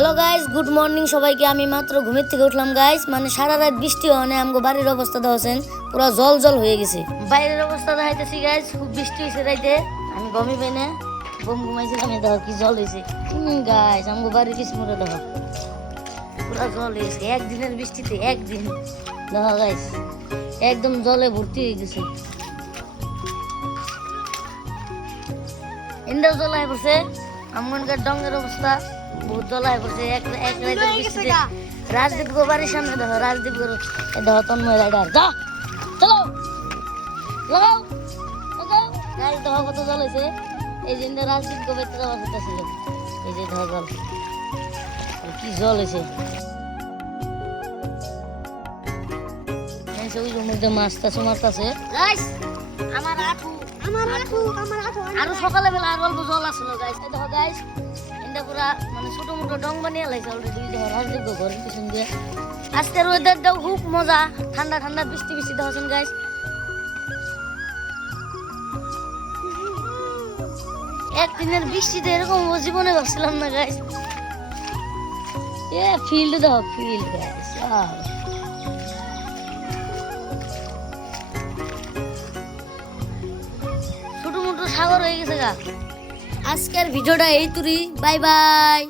Hello guys, good morning সবাইকে। আমি মাত্র ঘুমের থেকে উঠলাম গাইস। মানে সারা রাত বৃষ্টি হয় না, আমগো বাড়ির অবস্থা দেখছেন, পুরো জল জল হয়ে গেছে। বাইরের অবস্থা দেখাইতেছি গাইস, খুব বৃষ্টি হয়েছে রাইতে। আমি ঘুমই পাই না, ঘুমাইছিলাম, দেখো কি জল হয়েছে গাইস। আমগো বাড়ির কিসমুরে দেখো পুরো জল হয়েছে একদিনের বৃষ্টিতে। একদিন দেখো গাইস, একদম জলে ভর্তি হয়ে গেছে। ইন্দাও জল হয়ে পড়ছে। আমগনকার ডঙ্গের অবস্থা বহুত জল হয়ে পড়ছে এক রাতের বৃষ্টিতে। রাজদীপ গো বাড়ির সামনে দেখো, রাজদীপ গো দেখো তন্ময় রাইডার। যা চলো লাগাও লাগাও গাড়ি দেখো কত জল হয়েছে। এই যে রাজদীপ গো বেতে যাওয়ার কথা ছিল, এই যে দেখো জল কি জল হয়েছে। ওই যে মধ্যে মাছ টাছ মারতাছে গাইস। আরো সকালে বেলা আর অল্প জল আসলো গাইস। দেখো গাইস, এটা পুরা মানে ছোট মোটো ডং বানিয়ে লাইছে অলরেডি। দেখো রাজদীপ গো ঘরের পিছন দিয়ে। আজকের ওয়েদারটাও খুব মজা, ঠান্ডা ঠান্ডা বৃষ্টি বৃষ্টি দেখছেন গাইস। একদিনের বৃষ্টিতে এরকম জীবনে ভাবছিলাম না গাইস। এ ফিল্ড দেখো, ফিল্ড গাইস। ছোট মোটো সাগর হয়ে গেছে গা। আজকের ভিডিওটা এই তুরি। Bye bye.